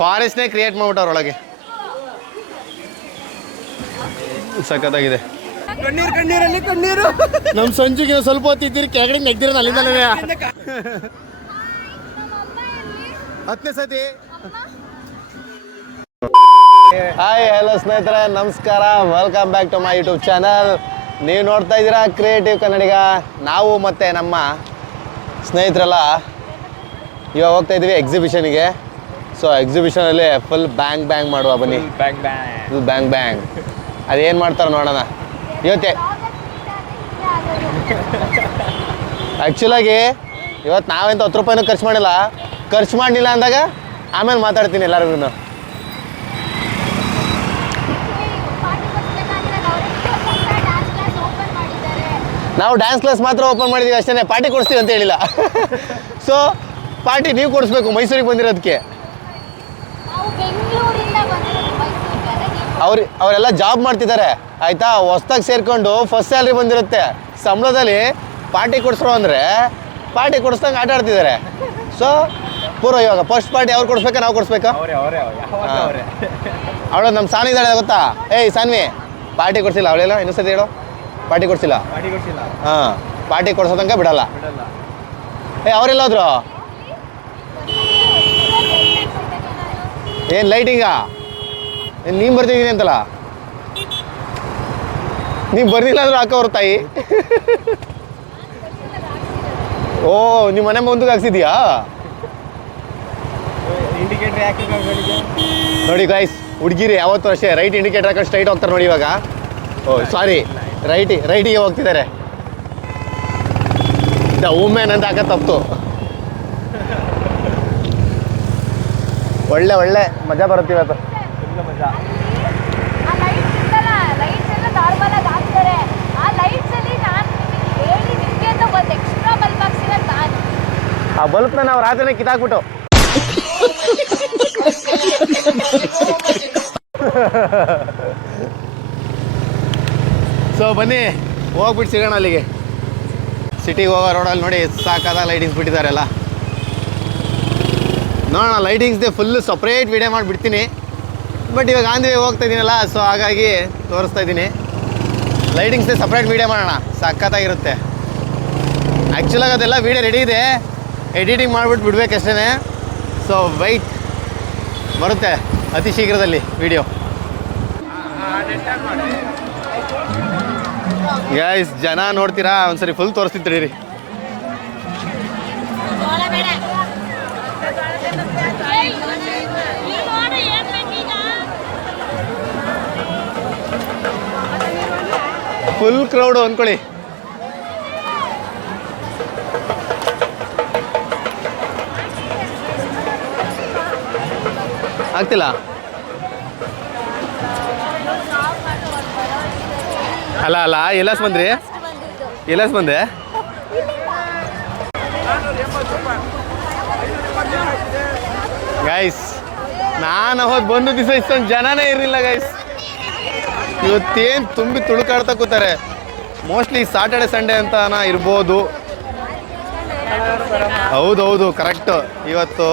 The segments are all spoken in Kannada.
ಫಾರೆಸ್ಟ್ನೇ ಕ್ರಿಯೇಟ್ ಮಾಡ್ಬಿಟ್ಟು ಅವರೊಳಗೆ. ಸಖತ್ತಾಗಿದೆ. ಕಣ್ಣೀರು ಕಣ್ಣೀರಲ್ಲಿ ಕಣ್ಣೀರು. ನಮ್ಮ ಸಂಜೆಗೆ ಸ್ವಲ್ಪ ಹೊತ್ತಿದ್ದೀರಿ ಕೆಳಗಡೆ ನೆಗ್ದಿರೋದು ಅಲ್ಲಿಂದಲೇ. ಹತ್ತನೇ ಸತಿ. ಹಾಯ್ ಹಲೋ ಸ್ನೇಹಿತರೆ ನಮಸ್ಕಾರ. Welcome back to my YouTube channel ನೀವು ನೋಡ್ತಾ ಇದ್ದೀರಾ ಕ್ರಿಯೇಟಿವ್ ಕನ್ನಡಿಗ ನಾವು ಮತ್ತು ನಮ್ಮ ಸ್ನೇಹಿತರೆಲ್ಲ ಇವಾಗ ಹೋಗ್ತಾ ಇದ್ದೀವಿ ಎಕ್ಸಿಬಿಷನ್ಗೆ ಸೊ ಎಕ್ಸಿಬಿಷನಲ್ಲಿ ಫುಲ್ ಬ್ಯಾಂಗ್ ಬ್ಯಾಂಗ್ ಮಾಡುವ ಬನ್ನಿ. Bang bang full bang bang ಅದೇನು ಮಾಡ್ತಾರೆ ನೋಡೋಣ. ಇವತ್ತೇ ಆ್ಯಕ್ಚುಲಾಗಿ ಇವತ್ತು ನಾವೆಂತ ಹತ್ತು ರೂಪಾಯಿನೂ ಖರ್ಚು ಮಾಡಿಲ್ಲ. ಖರ್ಚು ಮಾಡಲಿಲ್ಲ ಅಂದಾಗ ಆಮೇಲೆ ಮಾತಾಡ್ತೀನಿ ಎಲ್ಲರಿಗೂ ನಾವು ಡ್ಯಾನ್ಸ್ ಕ್ಲಾಸ್ ಮಾತ್ರ ಓಪನ್ ಮಾಡಿದ್ದೀವಿ ಅಷ್ಟೇ ಪಾರ್ಟಿ ಕೊಡಿಸ್ತೀವಿ ಅಂತ ಹೇಳಿಲ್ಲ. ಸೊ ಪಾರ್ಟಿ ನೀವು ಕೊಡಿಸ್ಬೇಕು ಮೈಸೂರಿಗೆ ಬಂದಿರೋದಕ್ಕೆ. ಅವ್ರು ಅವರೆಲ್ಲ ಜಾಬ್ ಮಾಡ್ತಿದ್ದಾರೆ. ಆಯಿತಾ? ಹೊಸ್ದಾಗಿ ಸೇರ್ಕೊಂಡು ಫಸ್ಟ್ ಸ್ಯಾಲ್ರಿ ಬಂದಿರುತ್ತೆ. ಸಂಬಳದಲ್ಲಿ ಪಾರ್ಟಿ ಕೊಡಿಸ್ರು ಅಂದರೆ ಪಾರ್ಟಿ ಕೊಡಿಸ್ದಂಗೆ ಆಟ ಆಡ್ತಿದ್ದಾರೆ. ಸೊ ಪೂರ್ವ ಇವಾಗ ಫಸ್ಟ್ ಪಾರ್ಟಿ ಅವ್ರು ಕೊಡಿಸ್ಬೇಕಾ ನಾವು ಕೊಡಿಸ್ಬೇಕಾ? ಅವರೇ ಅವರೇ ಯಾವಾಗ ಹಾ. ಅವಳು ನಮ್ಮ ಸಾನಿ ಇದ್ದಾಳೆ ಗೊತ್ತಾ? ಏಯ್ ಸಾನ್ವಿ ಪಾರ್ಟಿ ಕೊಡಿಸಿಲ್ಲ ಅವಳೆಲ್ಲ ಇನ್ನೊಂದ್ಸತಿ ಹೇಳು. ಪಾರ್ಟಿ ಕೊಡ್ಸಿಲ್ಲ? ಹಾ ಪಾರ್ಟಿ ಕೊಡ್ಸೋ ತನಕ ಬಿಡಲ್ಲ. ಏ ಅವರೆಲ್ಲಾದ್ರು? ಏನ್ ಲೈಟಿಂಗಾ? ನೀನ್ ನೀನು ಬರ್ತಿದ್ದೀನಿ ಅಂತಲ್ಲ? ನೀವು ಅಂದ್ರೆ ಅಕ್ಕ ಅವ್ರ ತಾಯಿ. ಓ ನಿಮ್ಮ ಮನೆ ಮುಂದಕ್ಕೆ ಹಾಕ್ಸಿದ್ಯಾ? ನೋಡಿ ಗಾಯ್ಸ್ ಹುಡುಗಿರಿ ಯಾವತ್ತು ಅಷ್ಟೇ ರೈಟ್ ಇಂಡಿಕೇಟರ್ ಹಾಕೊಂಡು ಸ್ಟ್ರೈಟ್ ಹೋಗ್ತಾರೆ ನೋಡಿ ಇವಾಗ. ಓ ಸಾರಿ ರೈಟಿ ರೈಟಿಗೆ ಹೋಗ್ತಿದ್ದಾರೆ. ದ ವುಮೆನ್ ಅಂತ ಹಾಕ ತಪ್ಪು. ಒಳ್ಳೆ ಒಳ್ಳೆ ಮಜಾ ಬರುತ್ತೆ ಇವತ್ತು. ಆ ಬಲ್ಪ್ ಇತ್ತಲ್ಲ ಲೈಟ್ಸ್ ಎಲ್ಲ ನಾರ್ಮಲ್ ಆಗಿ ಹಾಕ್ತಾರೆ. ಆ ಲೈಟ್ಸ್ ಅಲ್ಲಿ ನಾನು ನಿಮಗೆ ಹೇಳಿ ನಿಮಗೆ ಒಂದು ಎಕ್ಸ್ಟ್ರಾ ಬಲ್ಬ್ ಹಾಕ್ಸಿರೋದು ನಾನು. ಆ ಬಲ್ಬ್ನ ನಾವು ರಾತ್ರಿನೇ ಕಿತ್ತಾಕ್ಬಿಟ್ಟು. ಸೊ ಬನ್ನಿ ಹೋಗ್ಬಿಟ್ಟು ಸಿಗೋಣ ಅಲ್ಲಿಗೆ. ಸಿಟಿಗೆ ಹೋಗೋ ರೋಡಲ್ಲಿ ನೋಡಿ ಸಾಕಾದ ಲೈಟಿಂಗ್ಸ್ ಬಿಟ್ಟಿದ್ದಾರೆಲ್ಲ ನೋಡೋಣ ಲೈಟಿಂಗ್ಸ್ದೆ ಫುಲ್ಲು ಸಪ್ರೇಟ್ ವಿಡಿಯೋ ಮಾಡಿಬಿಡ್ತೀನಿ. ಬಟ್ ಇವಾಗ ಆನ್ ಹೋಗ್ತಾ ಇದ್ದೀನಲ್ಲ ಸೊ ಹಾಗಾಗಿ ತೋರಿಸ್ತಾ ಇದ್ದೀನಿ ಲೈಟಿಂಗ್ಸ್ದೆ ಸಪ್ರೇಟ್ ವಿಡಿಯೋ ಮಾಡೋಣ ಸಖತ್ತಾಗಿರುತ್ತೆ ಆ್ಯಕ್ಚುಲಾಗಿ ಅದೆಲ್ಲ ವೀಡಿಯೋ ರೆಡಿ ಇದೆ. ಎಡಿಟಿಂಗ್ ಮಾಡಿಬಿಟ್ಟು ಬಿಡಬೇಕಷ್ಟೇ ಸೊ ವೈಟ್ ಬರುತ್ತೆ ಅತಿ ಶೀಘ್ರದಲ್ಲಿ ವಿಡಿಯೋ ಗೈಸ್ ಜನ ನೋಡ್ತೀರಾ? ಒಂದ್ಸರಿ ಫುಲ್ ತೋರಿಸ್ತಿದ್ರಿ ರೀ ಫುಲ್ ಕ್ರೌಡ್ ಅಂದ್ಕೊಳ್ಳಿ ಆಗ್ತಿಲ್ಲ? ಅಲ್ಲ ಅಲ್ಲ ಎಲ್ಲಸ್ ಬಂದ್ರಿ? ಎಲ್ಲಸ್ ಬಂದೆ? ಗೈಸ್ ನಾನು ಅವಾಗ ಬಂದು ದಿವಸ ಇಷ್ಟೊಂದು ಜನನೇ ಇರಲಿಲ್ಲ ಗೈಸ್ ಇವತ್ತೇನು ತುಂಬಿ ತುಳುಕಾಡ್ತಾ ಕೂತಾರೆ. ಮೋಸ್ಟ್ಲಿ ಸಾಟರ್ಡೆ ಸಂಡೇ ಅಂತಾನ ಇರ್ಬೋದು. ಹೌದೌದು ಕರೆಕ್ಟ್ ಇವತ್ತು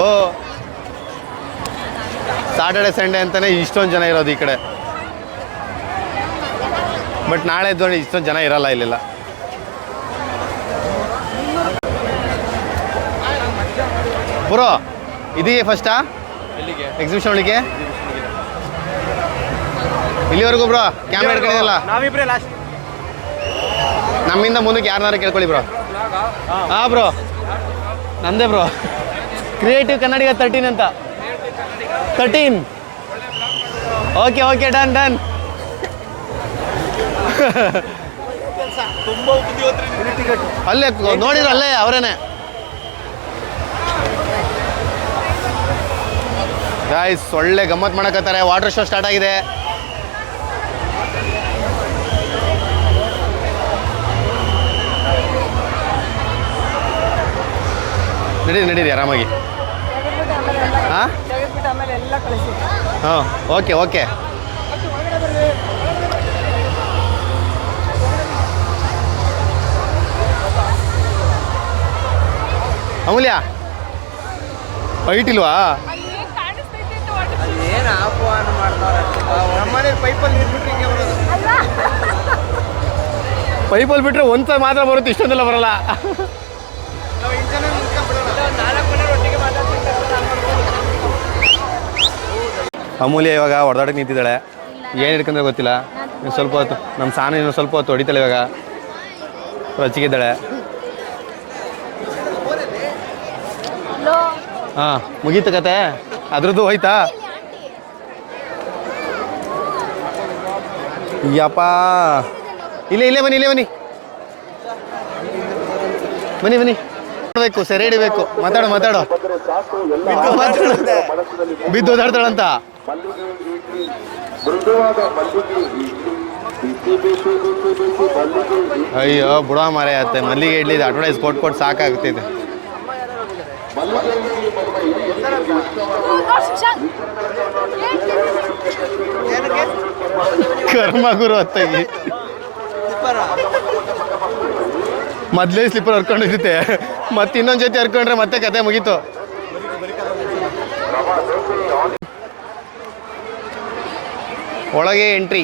ಸಾಟರ್ಡೆ ಸಂಡೇ ಅಂತಲೇ ಇಷ್ಟೊಂದು ಜನ ಇರೋದು ಈ ಕಡೆ. ಬಟ್ ನಾಳೆ ಇದ್ದು ಇಷ್ಟೊಂದು ಜನ ಇರಲ್ಲ ಇಲ್ಲೆಲ್ಲ. ಬ್ರೋ ಇದೆಯೇ ಫಸ್ಟಾ ಎಕ್ಸಿಬಿಷನ್ ಒಳಗೆ? ಇಲ್ಲಿವರೆಗೂ ಬ್ರೋ ಕ್ಯಾಮ್ರಾ ಹಿಡ್ಕೊಂಡಿಲ್ಲ ಲಾಸ್ಟ್ ನಮ್ಮಿಂದ ಮುಂದಕ್ಕೆ ಯಾರನ್ನಾರು ಕೇಳ್ಕೊಳ್ಳಿ ಬ್ರೋ. ಹಾಂ ಬ್ರೋ. ನಂದೇ ಬ್ರೋ. ಕ್ರಿಯೇಟಿವ್ ಕನ್ನಡಿಗ ತರ್ಟೀನ್ ಅಂತ. Thirteen okay okay done done ಅಲ್ಲೇ ನೋಡಿರ ಅಲ್ಲೇ ಅವರೇನೆ. ಗಾಯ್ಸ್ ಒಳ್ಳೆ ಗಮ್ಮತ್ ಮಾಡಕತ್ತಾರೆ. ವಾಟರ್ ಶೋ ಸ್ಟಾರ್ಟ್ ಆಗಿದೆ. ನಡೀರಿ ನಡೀರಿ ಆರಾಮಾಗಿ. ಹಾಂ? ಹಾಂ ಓಕೆ ಓಕೆ ಅಮೂಲ್ಯ? ಹೈಟ್ ಇಲ್ವಾ ಏನು ಆಹ್ವಾನ ಮಾಡ್ತಾರೆ ನಮ್ಮನೆ ಪೈಪಲ್ಲಿ ನೀರು ಬಿಟ್ಟು ಹಿಂಗೆ ಬರೋದು. ಅಲ್ವಾ ಪೈಪಲ್ಲಿ ಬಿಟ್ರೆ ಒಂದ್ಸಲ ಮಾತ್ರ ಬರುತ್ತೆ ಇಷ್ಟೊಂದೆಲ್ಲ ಬರಲ್ಲ. ನಾವು ಇಂಜನ ನಾಲ್ಕು ಮನೆ ಒಟ್ಟಿಗೆ ಅಮೂಲ್ಯ ಇವಾಗ ಹೊಡೆದಾಡಕ್ಕೆ ನಿಂತಿದ್ದಾಳೆ. ಏನು ಹಿಡ್ಕೊಂಡ್ರೆ ಗೊತ್ತಿಲ್ಲ. ಇನ್ನು ಸ್ವಲ್ಪ ಹೊತ್ತು ನಮ್ಮ ಸಾನ ಇನ್ನೊಂದು ಸ್ವಲ್ಪ ಹೊತ್ತು ಹೊಡಿತಾಳೆ ಇವಾಗ. ರಚಿಗಿದ್ದಾಳೆ ಹಾಂ, ಮುಗೀತ ಕತೆ. ಅದ್ರದ್ದು ಹೋಯ್ತಾ? ಯಪ್ಪ. ಇಲ್ಲೇ ಇಲ್ಲೇ ಬನ್ನಿ ಇಲ್ಲೇ ಬನ್ನಿ. ಬನ್ನಿ ಬನ್ನಿ. ಬೇಕು ಸೆರೆ ಹಿಡಿಬೇಕು. ಮಾತಾಡು ಮಾತಾಡು. ಬಿದ್ದು ಓದಾಡ್ತಾಳಂತ ಅಯ್ಯೋ, ಬುಡ ಮಾರೆ ಅತ್ತೆ. ಮಲ್ಲಿಗೆ ಇಡ್ಲಿದ್ದು ಅಡ್ವರ್ಟೈಸ್ ಕೊಟ್ಟು ಕೊಟ್ಟು ಸಾಕಾಗ್ತಿದೆ ಓ, ಶಶಾಂಕ್ ಏನಕ್ಕೆ ಕರ್ಮ ಗುರು ಅತ್ತಾಗಿ ಮೊದಲೇ ಸ್ಲಿಪ್ಪರ್ ಹರ್ಕೊಂಡಿರುತ್ತೆ ಮತ್ತೆ ಇನ್ನೊಂದು ಜೊತೆ ಹರ್ಕೊಂಡ್ರೆ ಮತ್ತೆ ಕತೆ ಮುಗೀತು. ಒಳಗೆ ಎಂಟ್ರಿ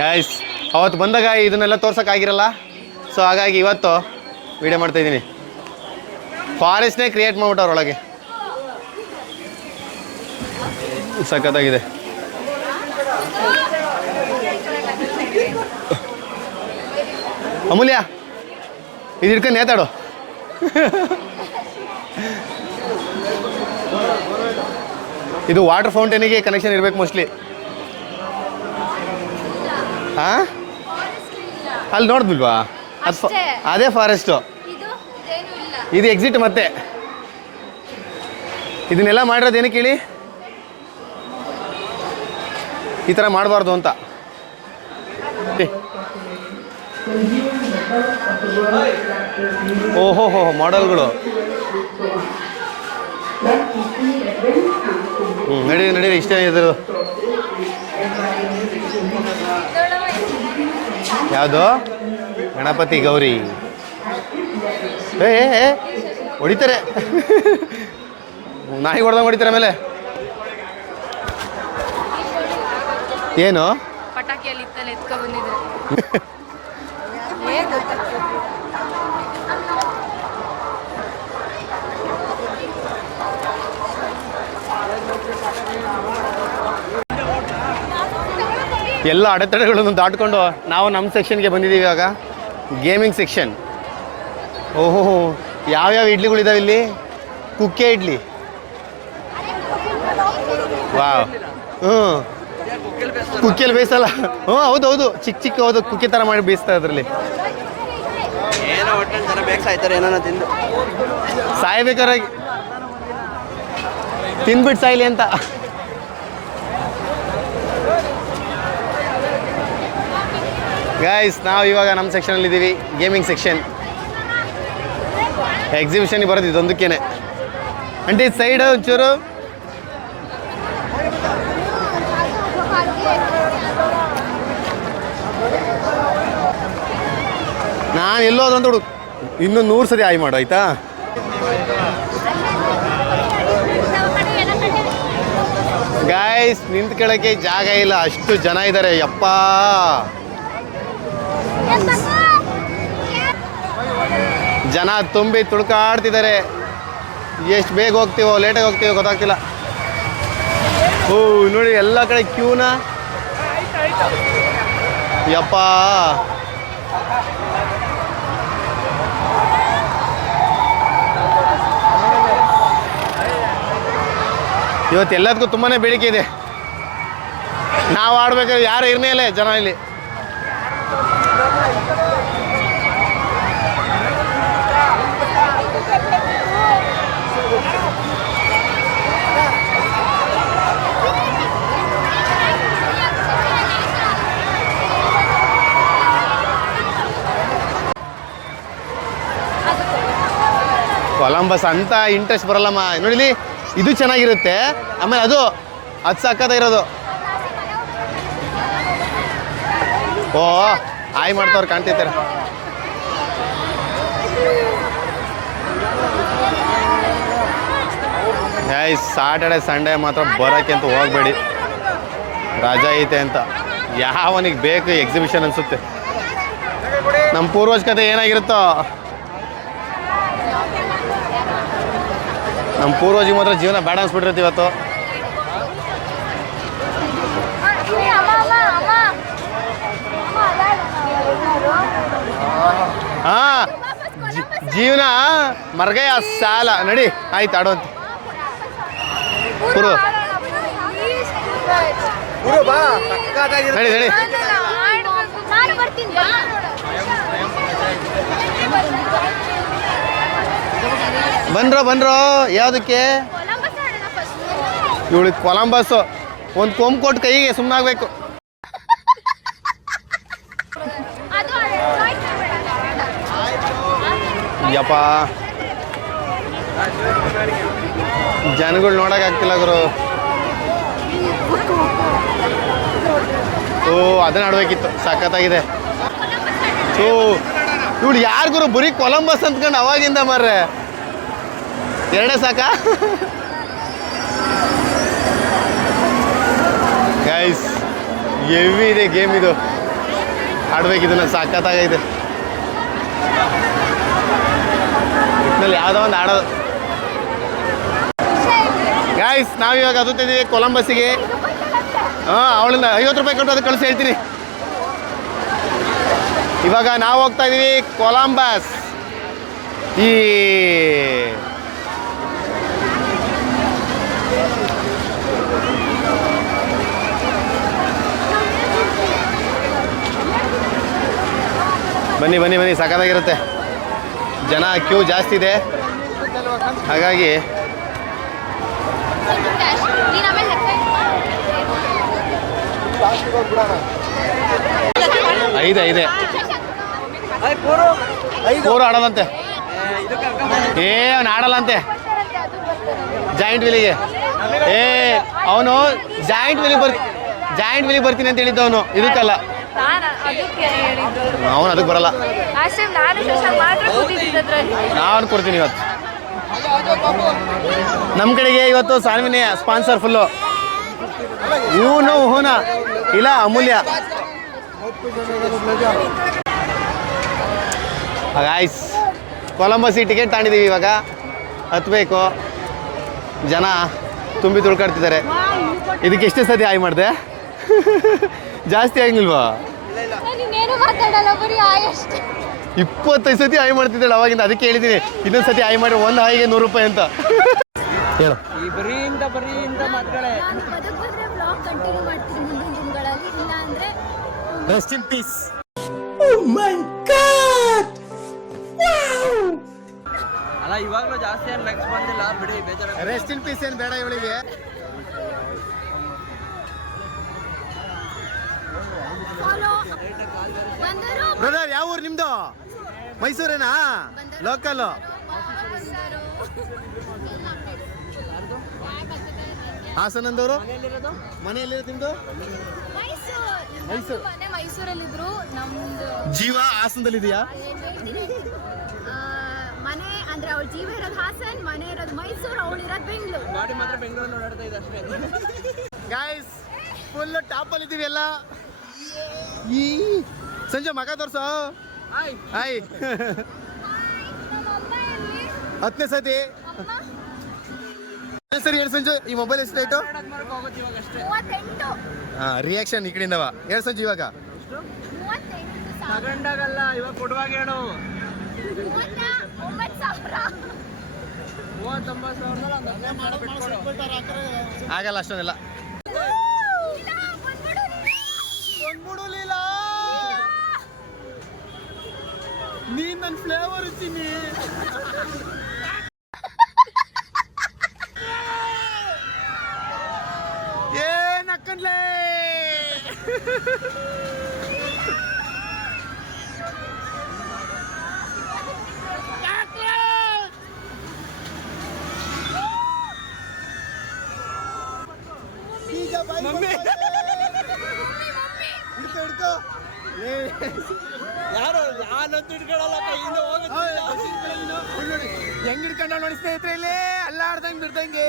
ಯಾಯ್ಸ್ ಅವತ್ತು ಬಂದಾಗ ಇದನ್ನೆಲ್ಲ ತೋರ್ಸೋಕ್ಕಾಗಿರಲ್ಲ ಸೊ ಹಾಗಾಗಿ ಇವತ್ತು ವಿಡಿಯೋ ಮಾಡ್ತಾ ಇದ್ದೀನಿ. ಫಾರೆಸ್ಟ್ನೇ ಕ್ರಿಯೇಟ್ ಮಾಡ್ಬಿಟ್ಟು ಒಳಗೆ. ಸಖತ್ತಾಗಿದೆ. ಅಮೂಲ್ಯ ಇದು ಹಿಡ್ಕೊಂಡು ನೇತಾಡು. ಇದು ವಾಟರ್ ಫೌಂಟೇನಿಗೆ ಕನೆಕ್ಷನ್ ಇರಬೇಕು ಮೋಸ್ಟ್ಲಿ ಹಾ ಅಲ್ಲಿ ನೋಡ್ಬಿಲ್ವಾ ಅದು. ಅದೇ ಫಾರೆಸ್ಟು ಇದು ಎಕ್ಸಿಟ್ ಮತ್ತೆ. ಇದನ್ನೆಲ್ಲ ಮಾಡಿರೋದು ಏನಕ್ಕೆ ಹೇಳಿ ಈ ಥರ ಮಾಡಬಾರ್ದು ಅಂತ. ಓಹೋ, ಹೋ ಮಾಡಲ್ಗಳು. ಹ್ಞೂ ನಡೀರಿ ನಡೀರಿ ಇಷ್ಟೇ ಇದ್ರು ಯಾವುದು? ಗಣಪತಿ ಗೌರಿ. ಏ, ಹೊಡಿತಾರೆ. ನಾಯಿ ಹೊಡೆದಂಗೆ ಹೊಡಿತಾರೆ ಆಮೇಲೆ. ಏನು? ಪಟಾಕಿಯಲ್ಲಿ ಇತ್ತಲ್ಲ ಎತ್ಕೊ ಬಂದಿದ್ರು. ಏನ್ ಗೊತ್ತಾ? ಎಲ್ಲ ಅಡೆತಡೆಗಳನ್ನು ದಾಟ್ಕೊಂಡು ನಾವು ನಮ್ಮ ಸೆಕ್ಷನ್ಗೆ ಬಂದಿದ್ದೀವಿ ಇವಾಗ. ಗೇಮಿಂಗ್ ಸೆಕ್ಷನ್ ಓಹೋ ಯಾವ್ಯಾವ ಇಡ್ಲಿಗಳಿದಾವೆ ಇಲ್ಲಿ? ಕುಕ್ಕೆ ಇಡ್ಲಿ. ವಾವ್ ಹ್ಞೂ ಕುಕ್ಕಿಯಲ್ಲಿ ಬೇಯಿಸಲ್ಲ. ಹ್ಞೂ ಹೌದು ಹೌದು. ಚಿಕ್ಕ ಚಿಕ್ಕ ಹೌದು ಕುಕ್ಕಿ ಥರ ಮಾಡಿ ಬೇಯಿಸ್ತಾ ಅದರಲ್ಲಿ ಏನೋ ಒಟ್ಟಿನ ಜನ ಬೇಕು ಸಾಯ್ತಾರೆ ಏನೋ ತಿಂದು. ಸಾಯ್ಬೇಕಾರೆ ಸಾಯ್ಲಿ ಅಂತ. ಗೈಸ್ ನಾವು ಇವಾಗ ನಮ್ಮ ಸೆಕ್ಷನಲ್ಲಿ ಇದ್ದೀವಿ ಗೇಮಿಂಗ್ ಸೆಕ್ಷನ್ ಎಕ್ಸಿಬಿಷನ್ಗೆ ಬರೋದು ಇದೊಂದಕ್ಕೇನೆ. ಅಂಟಿ ಸೈಡ್ ಒಂಚೂರು. ನಾನು ಎಲ್ಲೋ ಅಂತ ಹುಡುಕ್. ಇನ್ನೂ ನೂರು ಸರಿ ಆಯ್ ಮಾಡು, ಆಯ್ತಾ? ಗಾಯ್ಸ್ ನಿಂತ್ಕೊಳ್ಳೋಕ್ಕೆ ಜಾಗ ಇಲ್ಲ, ಅಷ್ಟು ಜನ ಇದ್ದಾರೆ ಯಪ್ಪ. ಜನ ತುಂಬಿ ತುಳ್ಕಾಡ್ತಿದ್ದಾರೆ ಎಷ್ಟು ಬೇಗ ಹೋಗ್ತೀವೋ ಲೇಟಾಗಿ ಹೋಗ್ತೀವೋ ಗೊತ್ತಾಗ್ತಿಲ್ಲ. ಓ ನೋಡಿ ಎಲ್ಲ ಕಡೆ ಕ್ಯೂನಾ ಯಪ್ಪ. ಇವತ್ತು ಎಲ್ಲದಕ್ಕೂ ತುಂಬಾ ಬೇಡಿಕೆ ಇದೆ. ನಾವು ಆಡ್ಬೇಕಾದ್ರೆ ಯಾರು ಇರ್ನೇ ಇಲ್ಲ ಜನ ಇಲ್ಲಿ. ಕೊಲಂಬಸ್ ಅಂತ ಇಂಟ್ರೆಸ್ಟ್ ಬರಲ್ಲಮ್ಮ. ನೋಡಿಲಿ? ಇದು ಚೆನ್ನಾಗಿರುತ್ತೆ. ಆಮೇಲೆ ಅದು ಅದು ಇರೋದು ಓ, ಆಯ್ ಮಾಡ್ತವ್ರು ಕಾಣ್ತಿರ್ತಾರೆ ಏಯ್ ಸಾಟರ್ಡೆ ಸಂಡೇ ಮಾತ್ರ ಬರೋಕ್ಕೆ ಅಂತ ಹೋಗಬೇಡಿ. ರಜಾ ಐತೆ ಅಂತ. ಯಾವನಿಗೆ ಬೇಕು ಎಕ್ಸಿಬಿಷನ್ ಅನ್ಸುತ್ತೆ. ನಮ್ಮ ಪೂರ್ವಜ ಕತೆ ಏನಾಗಿರುತ್ತೋ? ನಮ್ಮ ಪೂರ್ವಜಿ ಮಾತ್ರ ಜೀವನ ಬೇಡ ಅನ್ಸ್ಬಿಟ್ಟಿರ್ತೀವಿ ಇವತ್ತು. ಹಾ ಜೀವನ ಮರ್ಗಯ ಸಾಲ. ನಡಿ ಆಯ್ತು ಆಡೋಂತ ಪೂರ್ವ. ನಡಿ ನಡಿ. ಬನ್ರೋ ಬನ್ರೋ ಯಾವುದಕ್ಕೆ. ಇವಳಿಗೆ ಕೊಲಂಬಸ್ ಒಂದು ಕೊಂಬ್ ಕೊಟ್ಟು ಕೈಗೆ ಸುಮ್ಮನಾಗಬೇಕು. ಯಪ್ಪ. ಜನಗಳು ನೋಡೋಕ್ಕಾಗ್ತಿಲ್ಲ ಗುರು. ಓ ಅದನ್ನ ಆಡ್ಬೇಕಿತ್ತು ಸಖತ್ತಾಗಿದೆ. ಓ, ಇವಳು ಯಾರು ಗುರು? ಬರೀ ಕೊಲಂಬಸ್ ಅಂದ್ಕೊಂಡು ಅವಾಗಿಂದ ಮಾರ್ರೆ. ಎರಡೇ ಸಾಕ? ಗೈಸ್ ಎವಿ ಇದೆ ಗೇಮ್ ಇದು. ಆಡ್ಬೇಕು ಇದನ್ನ ಸಾಕತ್ತಾಗೈತೆ ಒಟ್ಟಿನಲ್ಲಿ ಯಾವುದೋ ಒಂದು ಆಡೋದು. ಗಾಯ್ಸ್ ನಾವಿವಾಗ ಅದು ಅದುತ್ತಿದ್ದೀವಿ ಕೊಲಂಬಸ್ಸಿಗೆ. ಹಾಂ ಅವಳಿಂದ ಐವತ್ತು ರೂಪಾಯಿ ಕೊಟ್ಟು ಅದಕ್ಕೆ ಕಳಿಸಿ ಹೇಳ್ತೀನಿ. ಇವಾಗ ನಾವು ಹೋಗ್ತಾ ಇದ್ದೀವಿ ಕೊಲಂಬಸ್. ಈ ಬನ್ನಿ ಬನ್ನಿ ಬನ್ನಿ, ಸಖತ್ತಾಗಿರುತ್ತೆ. ಜನ ಕ್ಯೂ ಜಾಸ್ತಿ ಇದೆ. ಹಾಗಾಗಿ ಐದು, ಐದೆ. ಮೂರು ಆಡೋದಂತೆ ಏ, ಅವ್ನು ಆಡಲ್ಲಂತೆ. ಜಾಯಿಂಟ್ ವಿಲಿಗೆ ಏ, ಅವನು ಜಾಯಿಂಟ್ ವಿಲಿ ಬರ್ ಜಾಯಿಂಟ್ ವಿಲಿ ಬರ್ತೀನಿ ಅಂತ ಹೇಳಿದ್ದ ಅವನು. ಇದಕ್ಕಲ್ಲ. ನಾನು ಅದಕ್ಕೆ ಹೇಳಿದ್ದು. ಅವನು ಅದಕ್ಕೆ ಬರಲ್ಲ. ಅಷ್ಟೇ ನಾನು ಶಶಾಂಕ್ ಮಾತ್ರ ಕೂತಿದ್ದಿದ್ದು ಅದ್ರಲ್ಲಿ ನಾನು ಕೊಡ್ತೀನಿ ಇವತ್ತು. ನಮ್ಮ ಕಡೆಗೆ ಇವತ್ತು ಸಾನ್ವಿನಿ ಸ್ಪಾನ್ಸರ್ ಫುಲ್ಲು. ಹೂನು ಹೂನ ಇಲ್ಲ ಅಮೂಲ್ಯ. ಗಾಯ್ಸ್ ಕೊಲಂಬಸಿ ಟಿಕೆಟ್ ತಗೊಂಡಿದ್ದೀವಿ ಇವಾಗ. ಹತ್ಬೇಕು. ಜನ ತುಂಬಿ ತುಳ್ಕಾಡ್ತಿದ್ದಾರೆ. ಇದಕ್ಕೆ ಎಷ್ಟೇ ಸತಿ ಆಯ್ ಮಾಡಿದೆ? ಜಾಸ್ತಿ ಆಗಿಲ್ವಾ? ನೀನೇನು ಮಾತಾಡಲ್ಲ ಬರೀ ಆಯಷ್ಟೇ ಇಪ್ಪತ್ತೈದು ಸತಿ ಆಯ್ ಮಾಡ್ತಿದ್ದಾಳೆ ಅವಾಗಿಂದ ಅದಕ್ಕೆ ಹೇಳಿದ್ದೀನಿ ಇನ್ನೊಂದು ಸತಿ ಆಯ್ ಮಾಡಿ ಒಂದು ಹಾಯಿಗೆ ನೂರು ರೂಪಾಯಿ ಅಂತ. ಹೇಳು. ಈ ಬರೀಯಿಂದ ಬರೀಯಿಂದ ಮಾತುಗಳೇ ನಾನು ಬದುಕ್ ಬಂದ್ರೆ ಬ್ಲಾಗ್ ಕಂಟಿನ್ಯೂ ಮಾಡ್ತೀನಿ ಮುಂದಿನ ದಿನಗಳಲ್ಲಿ ಇಲ್ಲ ರೆಸ್ಟ್ ಇನ್ ಪೀಸ್ ಅಲ್ಲ ಇವಾಗಲೂ ಜಾಸ್ತಿ ಏನು ಲೆಕ್ಸ್ ಬಂದಿಲ್ಲ ಬಿಡಿ ಬೇಜಾರ ರೆಸ್ಟ್ ಇನ್ ಪೀಸ್ ಏನು ಬೇಡ ಇವಳಿಗೆ ಫಾಲೋ ಬಂದರು ಬ್ರದರ್ ಯಾವ ಊರು ನಿಮ್ದು? ಮೈಸೂರೇನಾ? ಲೋಕಲ್ ಹಾಸನಂದವರು? ಮನೆಯಲ್ಲಿರೋದು ನಿಮ್ದು? ಮೈಸೂರು. ಮೈಸೂರು. ಮನೆ ಮೈಸೂರಲ್ಲಿದ್ರು. ನಮ್ದು ಜೀವ ಹಾಸನದಲ್ಲಿದೆಯಾ? ಇದೆಯಾ ಮನೆ ಅಂದ್ರೆ ಅವಳ ಜೀವ ಇರೋದು ಹಾಸನ್ ಮನೆ ಇರೋದು ಮೈಸೂರು ಅವಳು ಇರೋದು ಬೆಂಗಳೂರು. ಗಾಡಿ ಮಾತ್ರ ಬೆಂಗಳೂರಲ್ಲಿ ಓಡಾಡ್ತಾ ಇದೆ ಅಷ್ಟೇ. ಗಾಯ್ಸ್ ಫುಲ್ ಟಾಪಲ್ಲಿ ಇದೀವಿ ಎಲ್ಲ. ಈ ಸಂಜೆ ಮಗ ತೋರ್ಸೋ. ಆಯ್ ಹಾಯ್. ಹತ್ತನೇ ಸತಿ. ಸರಿ ಎರಡು ಸಂಜು ಈ ಮೊಬೈಲ್ ಎಷ್ಟು ರೇಟು ಹಾ ರಿಯಾಕ್ಷನ್ ಈ ಕಡೆಯಿಂದವ. ಎರಡು ಸಂಜು ಇವಾಗ. ಅಷ್ಟೊಂದಿಲ್ಲ ತಗೊಂಡಾಗಲ್ಲ ಇವಾಗ ಕೊಡುವಾಗ ಹೇಳು. ಆಗಲ್ಲ ಒಂಬತ್ತು ಬಂದ್ಬಿಡು ನೀನು. ನೀನ್ ನನ್ನ ಫ್ಲೇವರ್ ಇರ್ತೀನಿ ಏನ್ ಹಾಕೊಂಡ್ಲೇ ಮಮ್ಮಿ ಹಿಡ್ಕೊ ಹಿಡ್ಕೊ ಏ ಯಾರು ಕೈಯಿಂದ ಹೋಗುತ್ತೆ ಹೆಂಗ್. ಹಿಡ್ಕೊಂಡ ನೋಡಿ ಸ್ನೇಹಿತರೆ ಇಲ್ಲಿ? ಬಿಡ್ದಂಗೆ.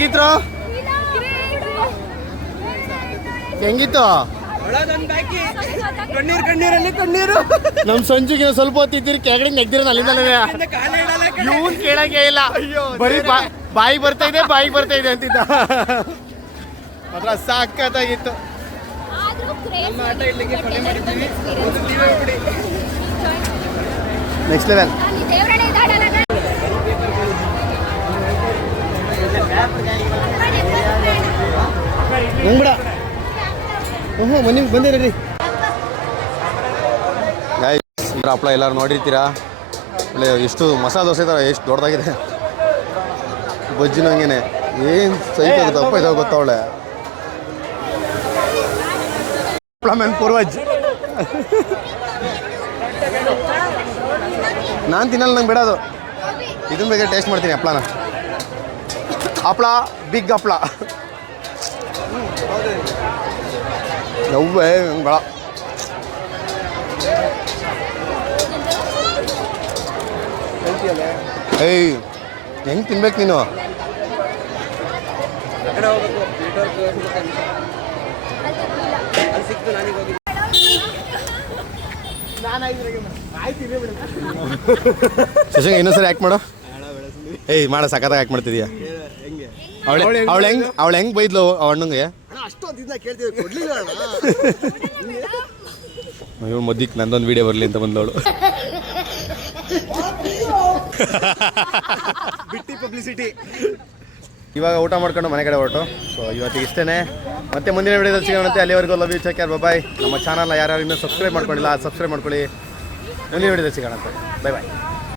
ಏಯ್, ಹೆಂಗಿತ್ತು? ಕಣ್ಣೀರ್ ಕಣ್ಣೀರಲ್ಲಿ ಕಣ್ಣೀರು. ನಮ್ ಸಂಜುಗೆ ಸ್ವಲ್ಪ ಹೊತ್ತಿದ್ದೀರಿ ಕೆಳಗಡೆ ನೆಗ್ದಿರ ಅಲ್ಲಿಂದಲೇ ಇವನ್ ಕೇಳಂಗೆ ಇಲ್ಲ. ಬರೀ ಬಾಯಿ ಬಾಯಿಗೆ ಬರ್ತಾ ಇದೆ ಬಾಯಿ ಬರ್ತಾ ಇದೆ ಅಂತಿದ್ದ. ಮಾತ್ರ ಸಾಕತ್ತಾಗಿತ್ತು ನೆಕ್ಸ್ಟ್ ಲೆವೆಲ್ ನಂಗ್ಬಿಡ ಹ್ಞೂ ಮನೆ ಬಂದಿರ ರೀ ಹಪ್ಪಳ ಎಲ್ಲರೂ ನೋಡಿರ್ತೀರಾ? ಒಳ್ಳೆ ಎಷ್ಟು ಮಸಾಲೆ ದೋಸೆ ಥರ ಎಷ್ಟು ದೊಡ್ಡದಾಗಿದೆ. ಬಜ್ಜಿನ ಹಂಗೇನೆ ಏನು ಸೈಟ್ ದಪ್ಪ ಇದಾವೆ ಗೊತ್ತಾ ಅವಳೆ ಹಪ್ಪಳ ಮೇಲೆ ಪೂರ್ವಜ್ ನಾನು ತಿನ್ನಲ್ಲ ನಂಗೆ ಬಿಡೋದು. ಇದನ್ನ ಬೇಕಾದ್ರೆ ಟೇಸ್ಟ್ ಮಾಡ್ತೀನಿ ಹಪ್ಳನ ಹಪ್ಳ ಬಿಗ್ ಹಪ್ಳ. ನವ್ವೇ ನಂಗೆ ಬೇಡ ಏಯ್, ಹೆಂಗೆ ತಿನ್ಬೇಕು ನೀನು? ಹೋಗಿ ಶಶಾಂಕ್, ಇನ್ನೊಂದ್ಸರಿ ಆ್ಯಕ್ಟ್ ಮಾಡು. ಏಯ್, ಮಾಡೋ, ಸಖತ್ತಾಗಿ ಆ್ಯಕ್ಟ್ ಮಾಡ್ತಿದ್ಯಾ? ಹೆಂಗೆ ಅವಳೆ ಅವಳು ಹೆಂಗ್ ಅವಳು ಹೆಂಗ್ ಬೈದ್ಲು? ಅವ ಅಣ್ಣಂಗೆ? ಅಯ್ಯೋ ಮದ್ದಿಕ್ ನಂದೊಂದು ವಿಡಿಯೋ ಬರಲಿ ಅಂತ ಬಂದವಳು. ಬಿಟ್ಟಿ ಪಬ್ಲಿಸಿಟಿ ಇವಾಗ ಊಟ ಮಾಡ್ಕೊಂಡು ಮನೆ ಕಡೆ ಹೊರಟು. ಸೊ ಇವತ್ತಿಗೆ ಇಷ್ಟೇ ಮತ್ತೆ ಮುಂದಿನ ವಿಡಿಯೋದಲ್ಲಿ ಸಿಗೋಣಂತೆ ಅಲ್ಲಿವರೆಗೂ ಲವ್ ಯು ಚೆಕ್ ಬಾಯ್ ನಮ್ಮ ಚಾನಲ್ನ ಯಾರ್ಯಾರು ಇನ್ನೂ ಸಬ್ಸ್ಕ್ರೈಬ್ ಮಾಡ್ಕೊಂಡಿಲ್ಲ ಸಬ್ಸ್ಕ್ರೈಬ್ ಮಾಡ್ಕೊಳ್ಳಿ. ಮುಂದಿನ ವಿಡಿಯೋದಲ್ಲಿ ಸಿಗೋಣಂತೆ ಬಾಯ್ ಬಾಯ್